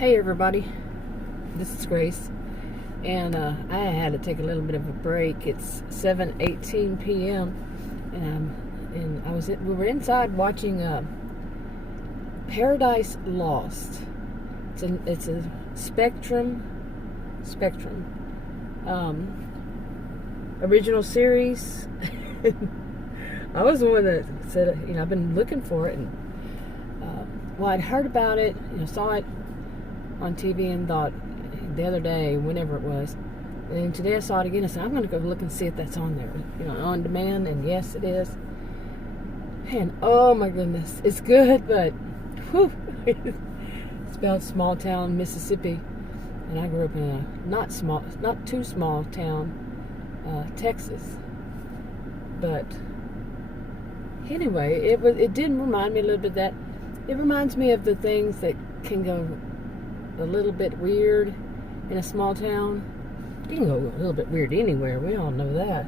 Hey everybody, this is Grace, and I had to take a little bit of a break. It's 7:18 p.m. and we were inside watching Paradise Lost. It's a Spectrum original series. I was the one that said, I've been looking for it, and I'd heard about it, saw it on TV and thought the other day, whenever it was, and today I saw it again. I said, I'm going to go look and see if that's on there, on demand, and yes, it is. And oh my goodness, it's good, but whew, it's about small town Mississippi, and I grew up in a not too small town, Texas. But anyway, it did remind me a little bit that it reminds me of the things that can go a little bit weird in a small town. You can go a little bit weird anywhere. We all know that.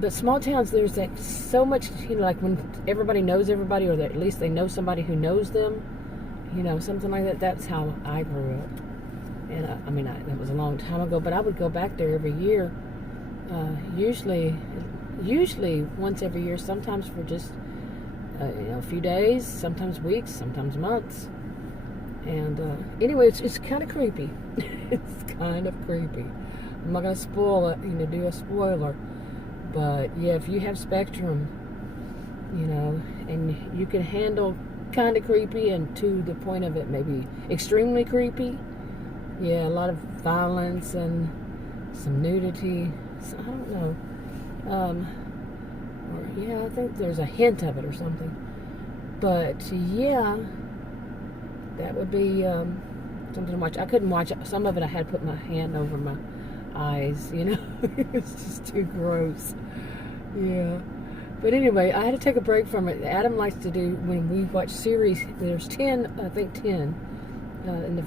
But small towns, there's that so much, like when everybody knows everybody, or that at least they know somebody who knows them, something like that. That's how I grew up. And that was a long time ago, but I would go back there every year, usually once every year, sometimes for just a few days, sometimes weeks, sometimes months. And anyway, it's kind of creepy. It's kind of creepy. I'm not going to spoil it, do a spoiler. But yeah, if you have Spectrum, and you can handle kind of creepy and to the point of it maybe extremely creepy. Yeah, a lot of violence and some nudity. So, I don't know. I think there's a hint of it or something. But yeah, that would be something to watch. I couldn't watch some of it. I had to put my hand over my eyes, It's just too gross. Yeah. But anyway, I had to take a break from it. Adam likes to do, when we watch series, there's 10, in the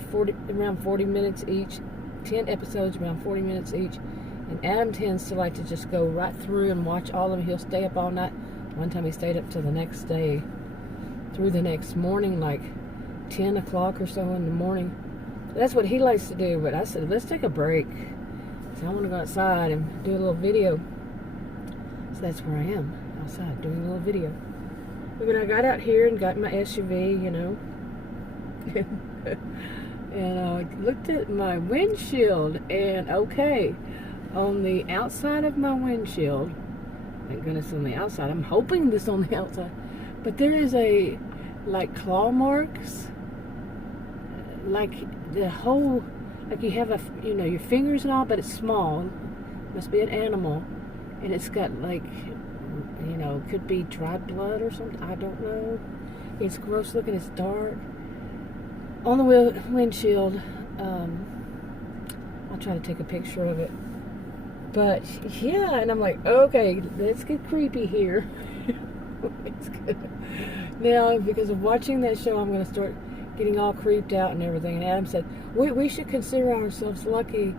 around 40 minutes each, 10 episodes, around 40 minutes each. And Adam tends to like to just go right through and watch all of them. He'll stay up all night. One time he stayed up till the next day, through the next morning, like 10 o'clock or so in the morning. That's what he likes to do. But I said, let's take a break. So I want to go outside and do a little video. So that's where I am, outside doing a little video. But I got out here and got in my SUV, and I looked at my windshield, and okay, on the outside of my windshield, thank goodness on the outside, I'm hoping this on the outside, but there is like claw marks, like the whole, like you have your fingers and all, but it's small, must be an animal, and it's got like, could be dried blood or something, I don't know. It's gross looking, it's dark. On the windshield, I'll try to take a picture of it. But yeah, and I'm like, okay, let's get creepy here. It's good. Now, because of watching that show, I'm going to start getting all creeped out and everything. And Adam said, we should consider ourselves lucky.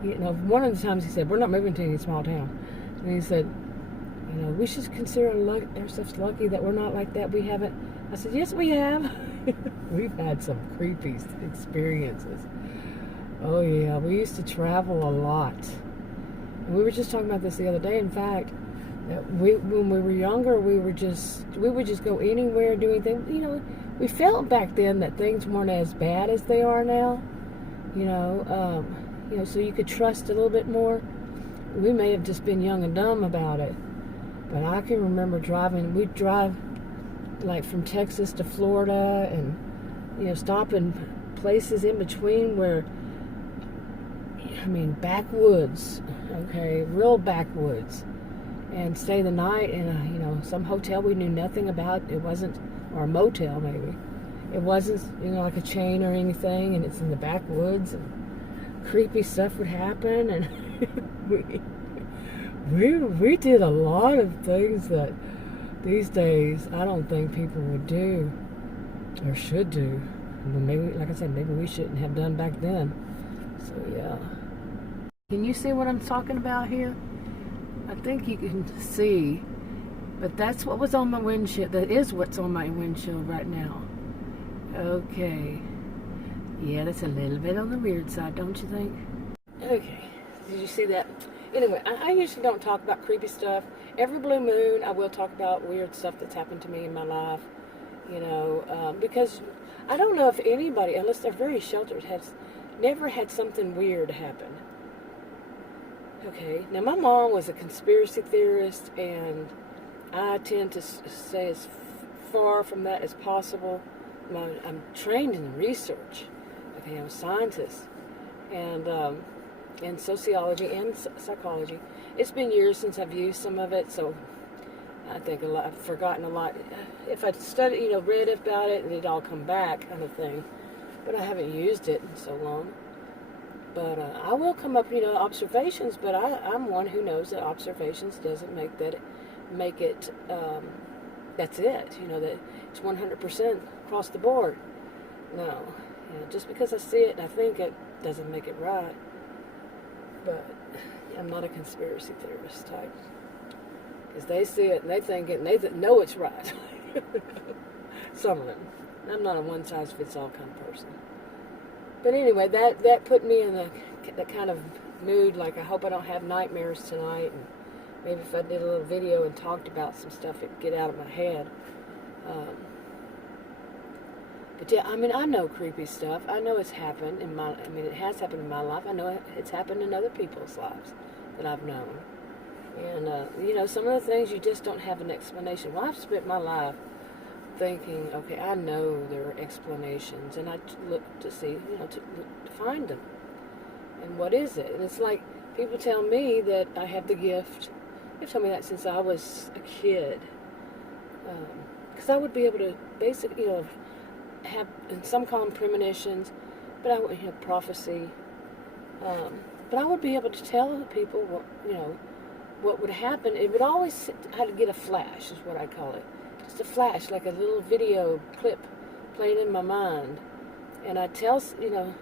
One of the times he said, we're not moving to any small town. And he said, we should consider ourselves lucky that we're not like that. We haven't. I said, yes, we have. We've had some creepy experiences. Oh yeah, we used to travel a lot. And we were just talking about this the other day. In fact, when we were younger, we would just go anywhere, do anything. We felt back then that things weren't as bad as they are now. So you could trust a little bit more. We may have just been young and dumb about it, but I can remember driving. We'd drive like from Texas to Florida, and stop in places in between where, backwoods, okay, real backwoods, and stay the night in some hotel we knew nothing about. It wasn't, or a motel maybe. It wasn't, like a chain or anything, and it's in the backwoods, and creepy stuff would happen, and we did a lot of things that these days I don't think people would do or should do. Well, maybe, like I said, maybe we shouldn't have done back then. So yeah. Can you see what I'm talking about here? I think you can see, but that's what was on my windshield. That is what's on my windshield right now. Okay. Yeah, that's a little bit on the weird side, don't you think? Okay, did you see that? Anyway, I usually don't talk about creepy stuff. Every blue moon, I will talk about weird stuff that's happened to me in my life, because I don't know if anybody, unless they're very sheltered, has never had something weird happen. Okay, now my mom was a conspiracy theorist, and I tend to stay as far from that as possible. I'm trained in research. Okay, I'm a scientist, and in sociology and psychology. It's been years since I've used some of it, so I think I've forgotten a lot. If I'd studied, read about it, it'd all come back, kind of thing. But I haven't used it in so long. But I will come up, observations. But I'm one who knows that observations doesn't make it. That's it. That it's 100% across the board. No, just because I see it and I think it doesn't make it right. But I'm not a conspiracy theorist type, because they see it and they think it and they know it's right. Some of them. I'm not a one-size-fits-all kind of person. But anyway, that put me in the kind of mood, like I hope I don't have nightmares tonight, and maybe if I did a little video and talked about some stuff, it'd get out of my head. But yeah, I know creepy stuff. I know it's happened it has happened in my life. I know it's happened in other people's lives that I've known. And, some of the things you just don't have an explanation. Well, I've spent my life thinking, okay, I know there are explanations, and I look to see, to find them. And what is it? And it's like people tell me that I have the gift. They've told me that since I was a kid. Because I would be able to basically, have, and some call them premonitions, but I would, prophecy. But I would be able to tell people what would happen. It would always, I'd get a flash, is what I call it. Just a flash, like a little video clip playing in my mind. And I tell them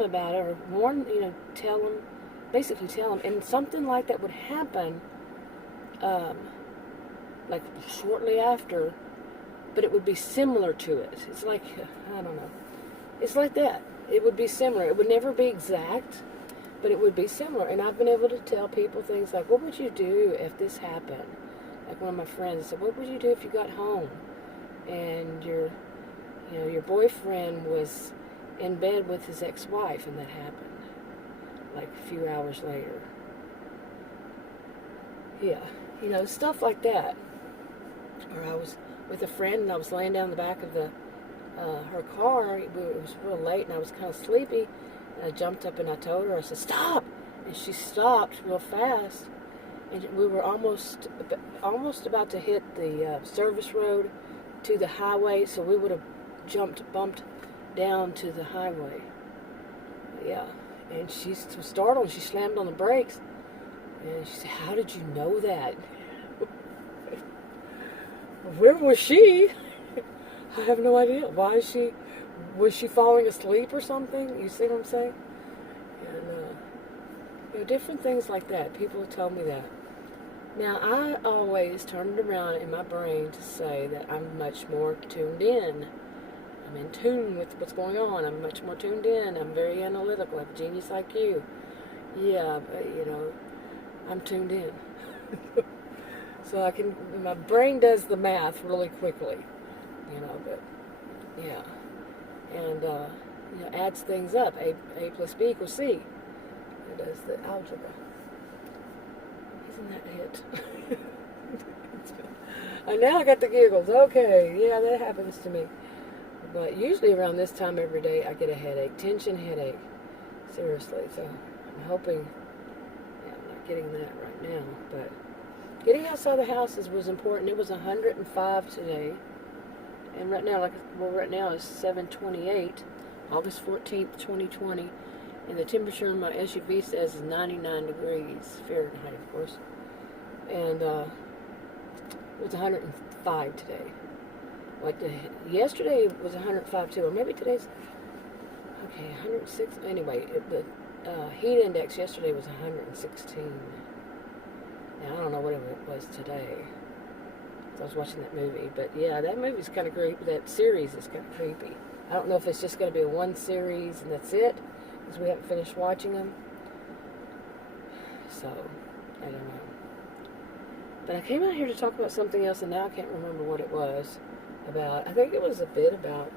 about it, or warn, tell them, and something like that would happen, like shortly after, but it would be similar to it. It's like, I don't know. It's like that. It would be similar. It would never be exact, but it would be similar. And I've been able to tell people things like, what would you do if this happened? Like one of my friends said, what would you do if you got home and your boyfriend was in bed with his ex-wife and that happened, like a few hours later? Yeah, stuff like that. Or I was with a friend and I was laying down the back of her car. It was real late and I was kind of sleepy. And I jumped up and I told her, I said, stop! And she stopped real fast. And we were almost about to hit the service road to the highway, so we would have bumped down to the highway. Yeah. And she was startled. She slammed on the brakes. And she said, how did you know that? Where was she? I have no idea. Was she falling asleep or something? You see what I'm saying? And, different things like that. People tell me that. Now, I always turn it around in my brain to say that I'm much more tuned in. I'm in tune with what's going on. I'm much more tuned in. I'm very analytical. I'm a genius like you. Yeah, but, I'm tuned in. So my brain does the math really quickly, but, yeah. And, adds things up. A plus B equals C. It does the algebra. Isn't that it? And now I got the giggles. Okay, yeah, that happens to me. But usually around this time every day, I get a headache. Tension headache. Seriously. So I'm hoping, I'm not getting that right now, but getting outside the house was important. It was 105 today. And right now, right now is 7:28, August 14th, 2020. And the temperature in my SUV says is 99 degrees Fahrenheit, of course. And it was 105 today. Yesterday was 105 too, or maybe today's, 106. Anyway, the heat index yesterday was 116. Now, I don't know what it was today. I was watching that movie. But yeah, that movie's kind of creepy. That series is kind of creepy. I don't know if it's just going to be a one series and that's it, because we haven't finished watching them. So, I don't know. But I came out here to talk about something else, and now I can't remember what it was about. I think it was a bit about,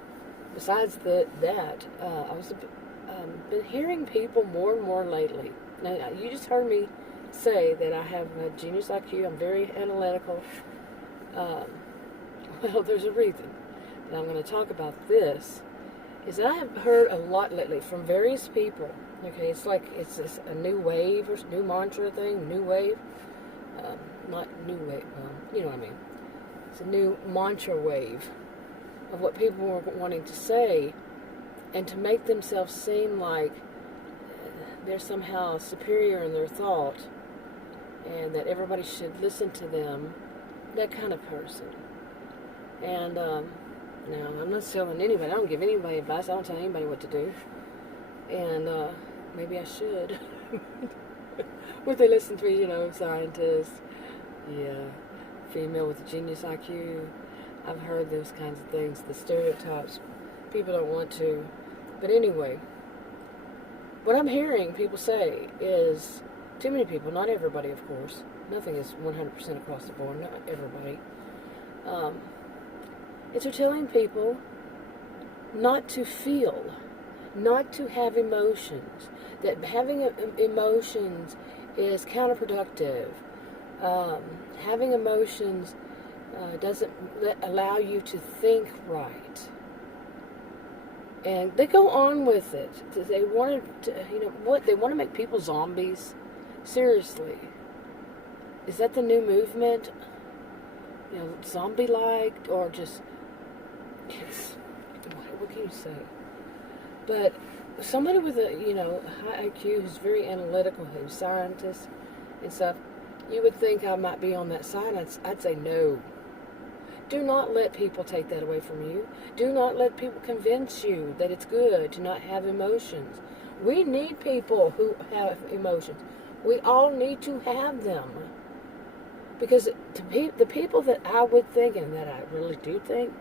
besides that, I was been hearing people more and more lately. Now, you just heard me say that I have a genius IQ. I'm very analytical. Well, there's a reason that I'm going to talk about this. Is that I have heard a lot lately from various people. Okay, it's like it's this a new wave or new mantra thing. New wave, not new wave. You know what I mean? It's a new mantra wave of what people were wanting to say, and to make themselves seem like they're somehow superior in their thought, and that everybody should listen to them. That kind of person. And now, I'm not telling anybody. I don't give anybody advice. I don't tell anybody what to do. And maybe I should. Would they listen to me, scientists? Yeah. Female with a genius IQ. I've heard those kinds of things. The stereotypes. People don't want to. But anyway, what I'm hearing people say is, too many people, not everybody, of course. Nothing is 100% across the board, not everybody. It's they're telling people not to feel, not to have emotions, that having emotions is counterproductive. Having emotions doesn't allow you to think right. And they go on with it. They wanted to, they want to make people zombies. Seriously. Is that the new movement? Zombie-like, or just, what can you say? But somebody with a, high IQ who's very analytical, who's scientist and stuff, you would think I might be on that side. I'd say no. Do not let people take that away from you. Do not let people convince you that it's good to not have emotions. We need people who have emotions. We all need to have them. Because the people that I would think, and that I really do think,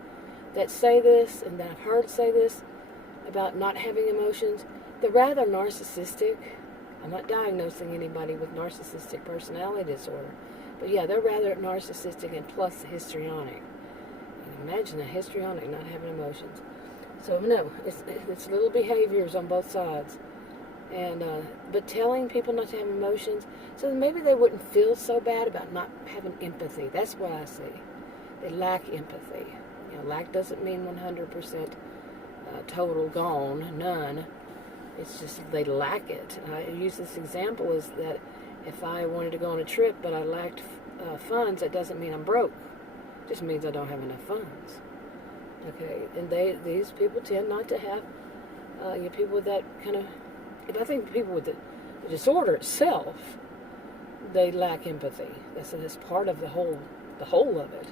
that say this, and that I've heard say this, about not having emotions, they're rather narcissistic. I'm not diagnosing anybody with narcissistic personality disorder. But yeah, they're rather narcissistic and plus histrionic. Imagine a histrionic not having emotions. So no, it's little behaviors on both sides. And but telling people not to have emotions, so maybe they wouldn't feel so bad about not having empathy. That's what I see. They lack empathy. Lack doesn't mean 100% total gone, none. It's just they lack it. I use this example is that if I wanted to go on a trip but I lacked funds, that doesn't mean I'm broke. It just means I don't have enough funds. Okay, and these people tend not to have people with that kind of. I think people with the disorder itself, they lack empathy. That's part of the whole of it.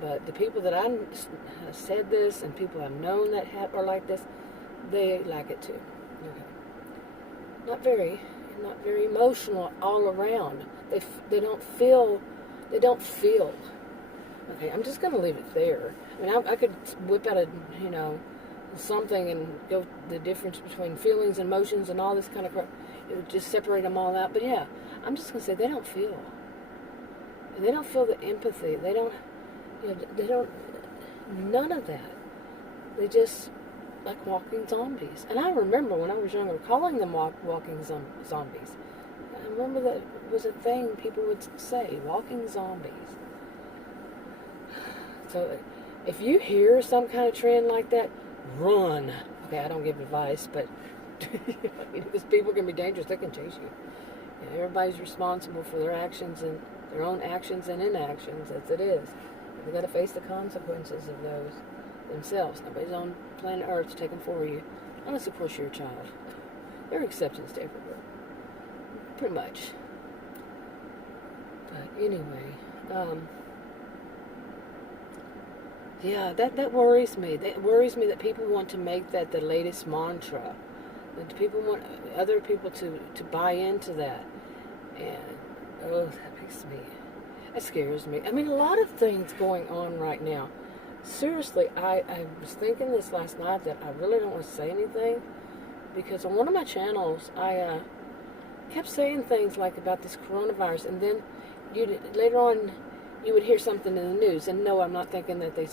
But the people that I said this, and people I've known that are like this, they lack it too. Okay. Not very emotional all around. They don't feel. Okay, I'm just going to leave it there. I mean, I could whip out something and go the difference between feelings and emotions and all this kind of crap. It would just separate them all out. But yeah, I'm just going to say they don't feel. And they don't feel the empathy. They don't, none of that. They just like walking zombies. And I remember when I was younger calling them walking zombies. I remember that was a thing people would say, walking zombies. So if you hear some kind of trend like that, run. Okay, I don't give advice, but because people can be dangerous, they can chase you. Everybody's responsible for their actions and their own actions and inactions, as it is. They've got to face the consequences of those themselves. Nobody's on planet Earth to take them for you, unless of course you're a child. There are exceptions to everywhere, pretty much. But anyway, yeah, that worries me. It worries me that people want to make that the latest mantra. That people want other people to buy into that. And, that makes me. That scares me. I mean, a lot of things going on right now. Seriously, I was thinking this last night that I really don't want to say anything, because on one of my channels, I kept saying things like about this coronavirus, and then later on you would hear something in the news, and no, I'm not thinking that they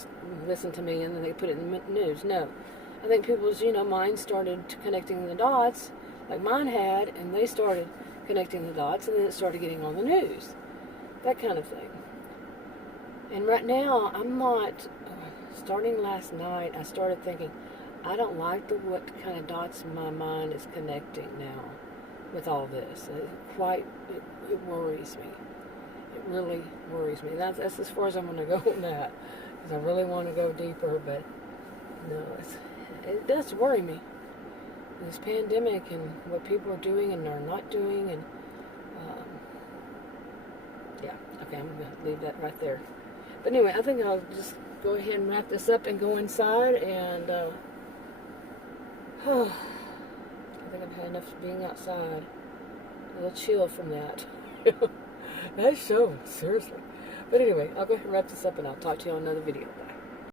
listen to me and then they put it in the news. No, I think people's minds started connecting the dots, like mine had, and they started connecting the dots, and then it started getting on the news, that kind of thing. And right now, I'm not. Starting last night, I started thinking, I don't like what kind of dots my mind is connecting now with all this. It worries me. It really worries me. That's as far as I'm going to go on that, because I really want to go deeper, but no, it does worry me. This pandemic and what people are doing and are not doing, and yeah, okay, I'm going to leave that right there. But anyway, I think I'll just go ahead and wrap this up and go inside, and I think I've had enough being outside. A little chill from that. That's so, seriously. But anyway, I'll go ahead and wrap this up, and I'll talk to you on another video. Bye.